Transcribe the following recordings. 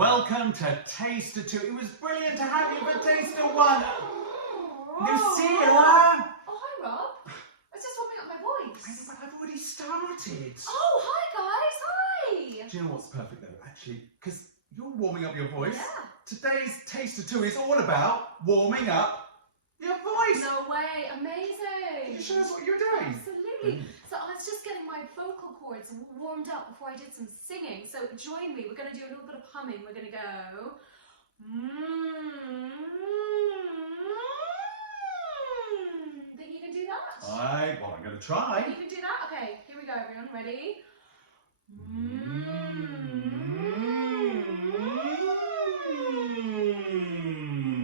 welcome to Taster 2. It was brilliant to have you for Taster 1. Lucia! Oh, hi Rob. I was just warming up my voice. I said, I've already started. Oh, hi guys, hi. Do you know what's perfect though, actually? Because you're warming up your voice. Yeah. Today's Taster 2 is all about warming up your voice. No way, amazing. Can you show us what you're doing? Absolutely. So I was just getting my vocal cords warmed up before I did some singing. So join me. We're going to do a little bit of humming. We're going to go. Think you can do that? Well, I'm going to try. You can do that? Okay, here we go, everyone. Ready?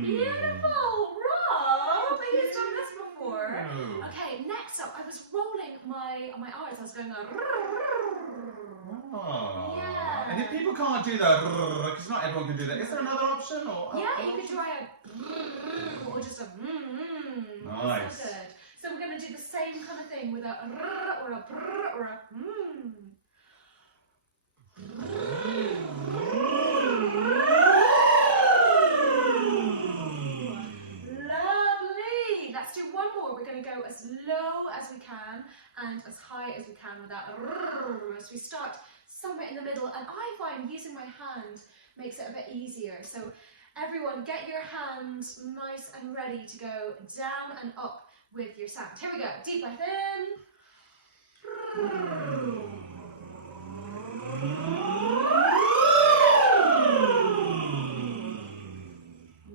Beautiful, Rob. You've done this before. Oh. Okay, next up, I was rolling my R's. I was going on. Oh. Yeah. And if people can't do that, because not everyone can do that, is there another option? Or Yeah, you could try a or just a Nice. So good. So we're going to do the same kind of thing with a or a or a Lovely. Let's do one more. We're going to go as low as we can and as high as we can with that. So we start somewhere in the middle, and I find using my hand makes it a bit easier. So everyone, get your hand nice and ready to go down and up with your sound. Here we go. Deep breath in.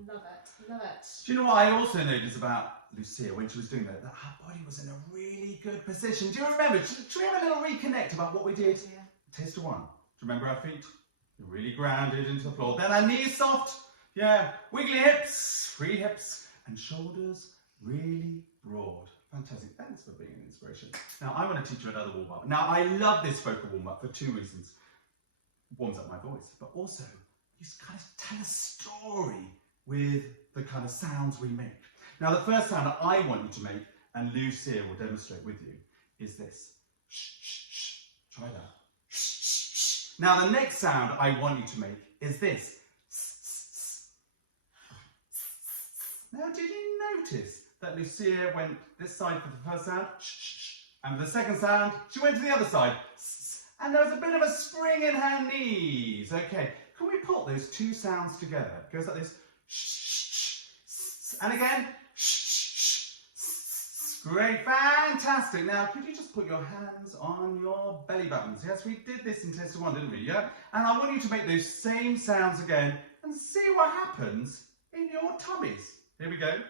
Love it, love it. Do you know what I also noticed about Lucia when she was doing that? That her body was in a really good position. Do you remember? Should we have a little reconnect about what we did? Yeah. Taster 1. Do you remember our feet? Really grounded into the floor. Then our knees soft. Yeah. Wiggly hips, free hips, and shoulders really broad. Fantastic. Thanks for being an inspiration. Now, I want to teach you another warm-up. Now, I love this vocal warm-up for two reasons. It warms up my voice, but also you kind of tell a story with the kind of sounds we make. Now, the first sound that I want you to make, and Lucia will demonstrate with you, is this. Shh, shh, shh. Try that. Shh, shh, shh. Now, the next sound I want you to make is this. Now, did you notice that Lucia went this side for the first sound, and for the second sound, she went to the other side, and there was a bit of a spring in her knees. Okay, can we put those two sounds together? It goes like this, and again, great, fantastic. Now, could you just put your hands on your belly buttons? Yes, we did this in Taster 1, didn't we? Yeah, and I want you to make those same sounds again and see what happens in your tummies. Here we go.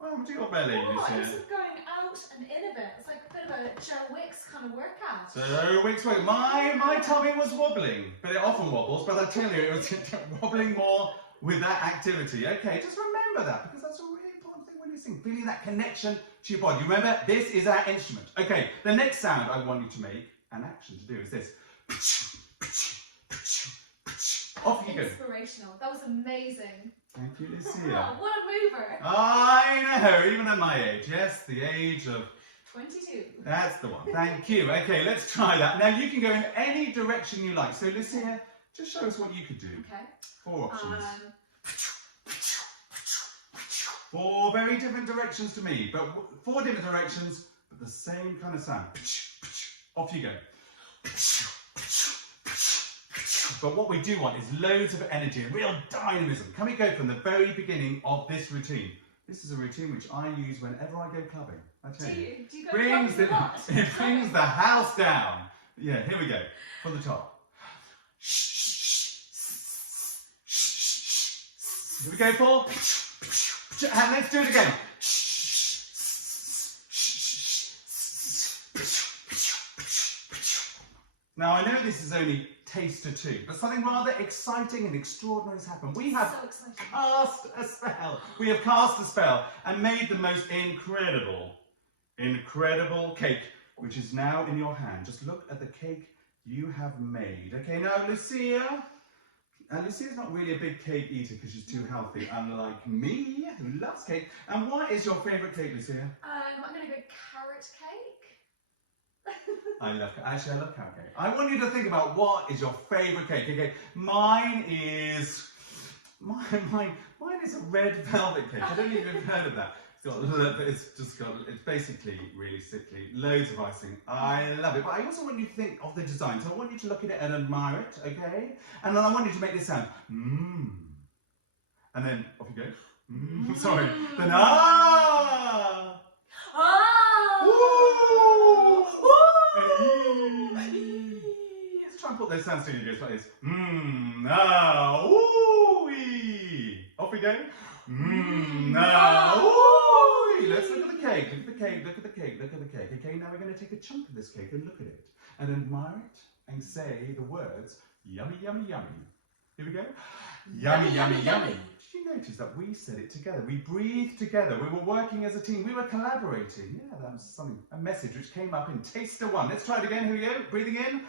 Welcome to your belly, Oh, Lucia. it's just going out and in a bit. It's like a bit of a Joe Wicks kind of workout. So, weeks ago, my tummy was wobbling, but it often wobbles, but I tell you, it was wobbling more with that activity. Okay, just remember that, because that's a really important thing when you sing, feeling that connection to your body. Remember, this is our instrument. Okay, the next sound I want you to make, an action to do, is this. Off you go. Inspirational. That was amazing. Thank you, Lucia. What a mover. I know, even at my age. Yes, the age of 22. That's the one. Thank you. Okay, let's try that. Now you can go in any direction you like. So Lucia, just show us what you could do. Okay. 4 options. 4 very different directions to me, but 4 different directions, but the same kind of sound. Off you go. But what we do want is loads of energy, real dynamism. Can we go from the very beginning of this routine? This is a routine which I use whenever I go clubbing. I tell you. Do you go clubbing a lot? It brings the house down. Yeah, here we go. From the top. Here we go, 4. And let's do it again. Now, I know this is only Taster 2, but something rather exciting and extraordinary has happened. We have cast a spell. We have cast a spell and made the most incredible cake, which is now in your hand. Just look at the cake you have made. Okay, now Lucia. Lucia's not really a big cake eater because she's too healthy, unlike me, who loves cake. And what is your favourite cake, Lucia? I'm going to go carrot cake. I love carrot cake. I want you to think about what is your favourite cake. Okay, mine is a red velvet cake. I don't even have heard of that. It's basically really sickly, loads of icing. I love it, but I also want you to think of the design. So I want you to look at it and admire it, okay? And then I want you to make this sound, mmm. And then off you go. Sorry. Then ah. Let's try and put those sounds to you guys like this. Ah, ooh, off we go. Ah, ooh. Let's look at the cake. Look at the cake. Look at the cake. Look at the cake. Okay, now we're going to take a chunk of this cake and look at it and admire it and say the words yummy, yummy, yummy. Here we go. Yummy, yummy, yummy. Did you notice that we said it together? We breathed together. We were working as a team. We were collaborating. Yeah, that was a message which came up in taster one. Let's try it again. Here we go. Breathing in.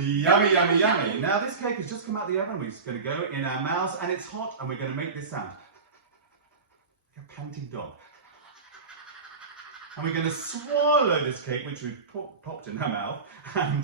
Yummy, yummy, yummy. Now this cake has just come out of the oven. We're just going to go in our mouths and it's hot and we're going to make this sound. Like a panting dog. And we're going to swallow this cake, which we've popped in our mouth, and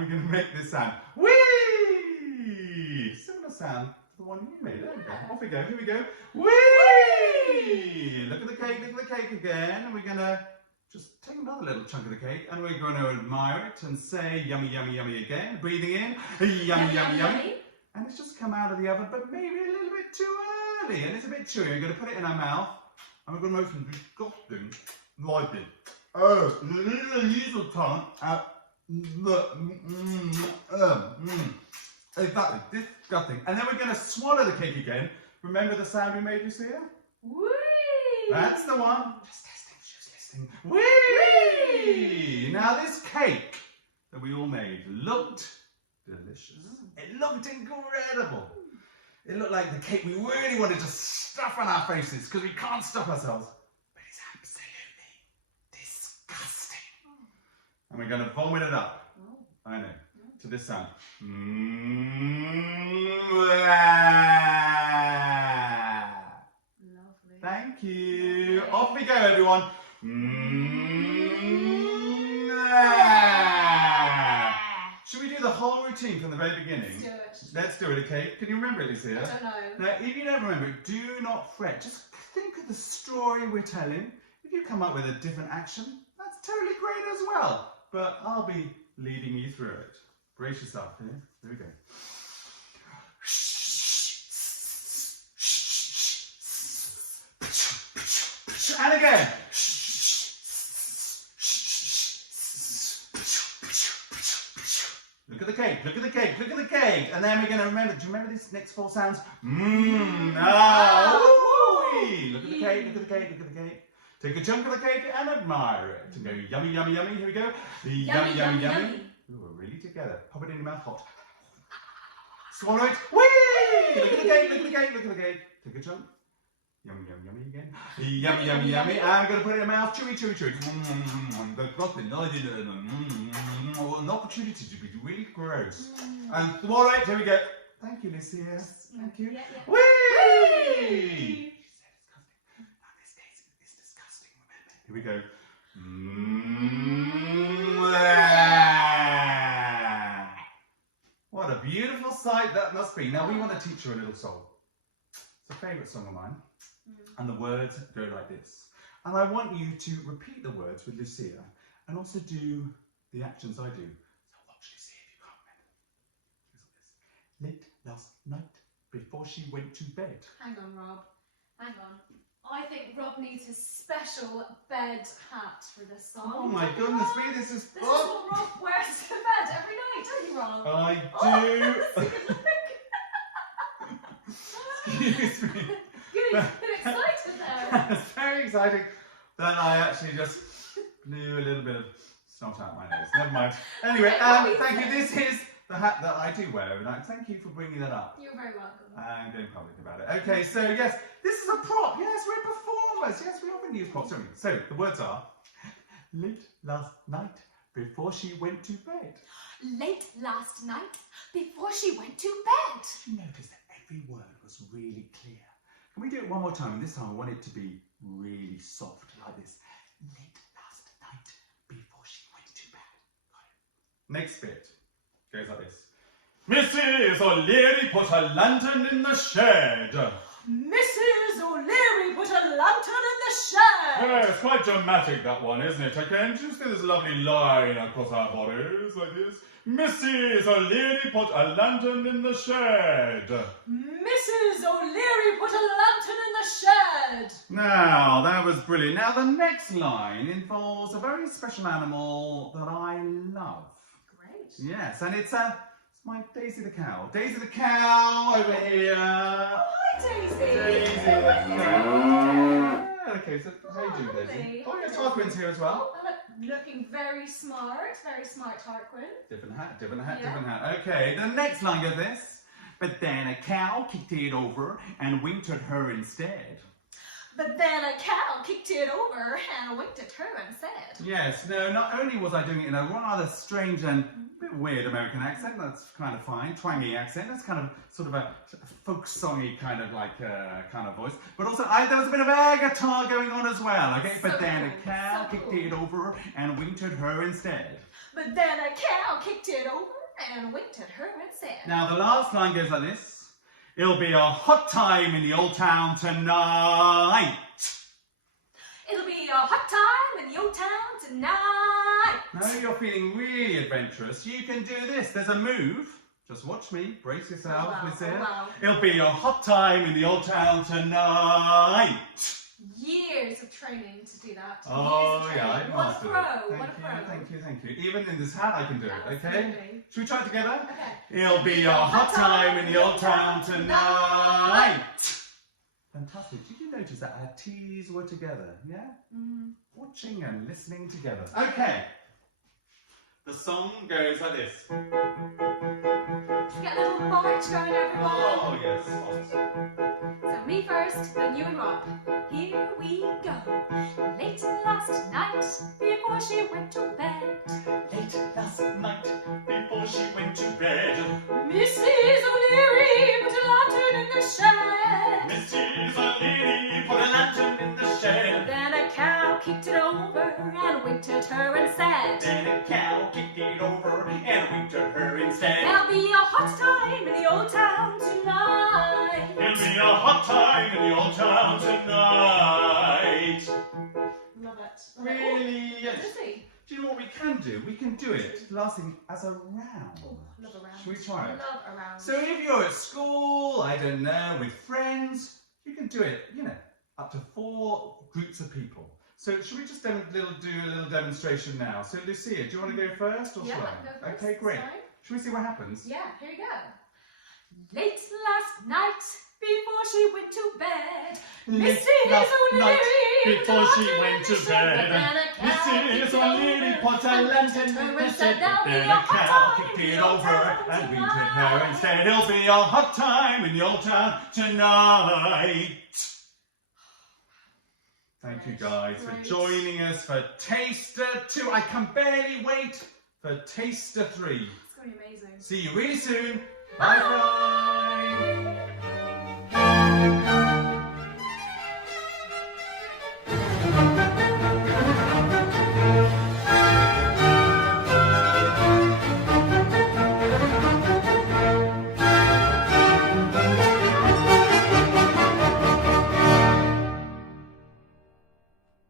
we're going to make this sound. Whee! Similar sound to the one you made. There we go. Off we go. Here we go. Whee! Look at the cake. Look at the cake again. And we're going to just take another little chunk of the cake, and we're going to admire it and say yummy, yummy, yummy again. Breathing in. Yummy, yummy, yummy. And it's just come out of the oven, but maybe a little bit too early. And it's a bit chewy. We're going to put it in our mouth, and we're going to make some disgusting. Like it. Oh, use your tongue. Exactly, disgusting. And then we're going to swallow the cake again. Remember the sound we made, Lucia? Whee! That's the one. Just testing, just listening. Whee! Now this cake that we all made looked delicious. It looked incredible. It looked like the cake we really wanted to stuff on our faces because we can't stop ourselves. And we're going to vomit it up. Oh. I know. To this sound. Lovely. Thank you. Off we go, everyone. Should we do the whole routine from the very beginning? Let's do it. Let's do it, okay? Can you remember it, Lucia? I don't know. Now, if you don't remember it, do not fret. Just think of the story we're telling. If you come up with a different action, that's totally great as well. But I'll be leading you through it. Brace yourself, yeah? Here we go. And again. Look at the cake, look at the cake, look at the cake. And then we're going to remember, do you remember these next four sounds? Ah, woo-wee. Look at the cake, look at the cake, look at the cake. Take a chunk of the cake and admire it. And go yummy, yummy, yummy. Here we go. Yummy, yummy, yummy. We're really together. Pop it in your mouth hot. Swallow it. Whee! Look at the cake, look at the cake, look at the cake. Take a chunk. Yummy, yummy, yummy again. Yummy, yummy, yummy. And we're going to put it in your mouth. Chewy, chewy, chewy. An opportunity to be really gross. And swallow it. Here we go. Thank you, Lucia. Thank you. Yeah, yeah. Whee! Here we go. What a beautiful sight that must be. Now we want to teach you a little song. It's a favourite song of mine. And the words go like this. And I want you to repeat the words with Lucia and also do the actions I do. So watch Lucia if you can't remember. Late last night before she went to bed. Hang on, Rob. Hang on. I think Rob needs a special bed hat for this song. Oh my goodness me, this is... This is what Rob wears to bed every night, don't you, Rob? I do. Excuse me. You're excited there. It's very exciting that I actually just blew a little bit of snot out my nose. Never mind. Anyway, thank you. This is the hat that I do wear, and I thank you for bringing that up. You're very welcome. And going public about it. Okay, so yes, this is a prop. Yes, we're performers. Yes, we often use props, don't we? So the words are late last night before she went to bed. Late last night before she went to bed. Did you notice that every word was really clear? Can we do it one more time? And this time I want it to be really soft, like this. Late last night before she went to bed. Next bit goes like this. Mrs. O'Leary put a lantern in the shed. Mrs. O'Leary put a lantern in the shed. Yeah, it's quite dramatic, that one, isn't it? Okay, and just get this lovely line across our bodies like this. Mrs. O'Leary put a lantern in the shed. Mrs. O'Leary put a lantern in the shed. Now, that was brilliant. Now, the next line involves a very special animal that I love. Great. Yes, and it's my Daisy the cow. Daisy the cow over here. Hi, Daisy. Daisy the cow. Okay, so how you doing, Daisy? Lovely. Oh, your Tarquin's here as well. Looking very smart Tarquin. Different hat, different hat, Yeah. different hat. Okay, the next line goes this. But then a cow kicked it over and winked at her instead. But then a cow kicked it over and winked at her and said. Yes, no, not only was I doing it in a rather strange and a bit weird American accent, that's kind of fine, twangy accent, that's kind of sort of a folk songy kind of like kind of voice, but also there was a bit of air guitar going on as well, okay? So but then cool, a cow so kicked cool. it over and winked at her instead. But then a cow kicked it over and winked at her and said. Now the last line goes like this. It'll be a hot time in the old town tonight. It'll be a hot time in the old town tonight. Now you're feeling really adventurous. You can do this. There's a move. Just watch me. Brace yourself, Oh, wow. Lucia. Oh, wow. It'll be a hot time in the old town tonight. Years of training to do that. Oh, Years of yeah, training. I What a mastered pro. it. What a pro. Thank you, thank you. Even in this hat, I can do it, okay? Absolutely. Should we try it together? Okay. It'll be a hot time in the old town tonight. Fantastic. Did you notice that our T's were together? Yeah? Watching and listening together. Okay. The song goes like this. Get a little march going, everyone. Oh, yes. So me first, then you and Rob. Here we go. Late last night, before she went to bed. Late last night, before she went to bed. Mrs. O'Leary put a lantern in the shed. Mrs. O'Leary put a lantern in the shed. Then a cow kicked it over and winked at her and said. Then a cow kicked it over and winked at her instead. There'll be a hot time in the old town tonight. There'll be a hot time in the old town tonight. Love it. Really? Yes. Busy. Do you know what we can do? We can do it lasting as a round. Oh, love a round. Should we try it? Love a round. So if you're at school, I don't know, with friends, you can do it, up to 4 groups of people. So should we just do a little demonstration now? So Lucia, do you want to go first or Yeah, shall I I? can go first. Okay, great. Sorry. Should we see what happens? Yeah, here we go. Late last night, before she went to bed, Late Mrs. last night, O'Leary before she went to bed. Mrs. O'Leary put a lantern in the shed. Then a cow kicked it over and winked at her instead. It'll be a hot time in the old town tonight. Thank you guys for Great. joining us for Taster 2. I can barely wait for Taster 3. It's going to be amazing. See you really soon. Bye. Bye.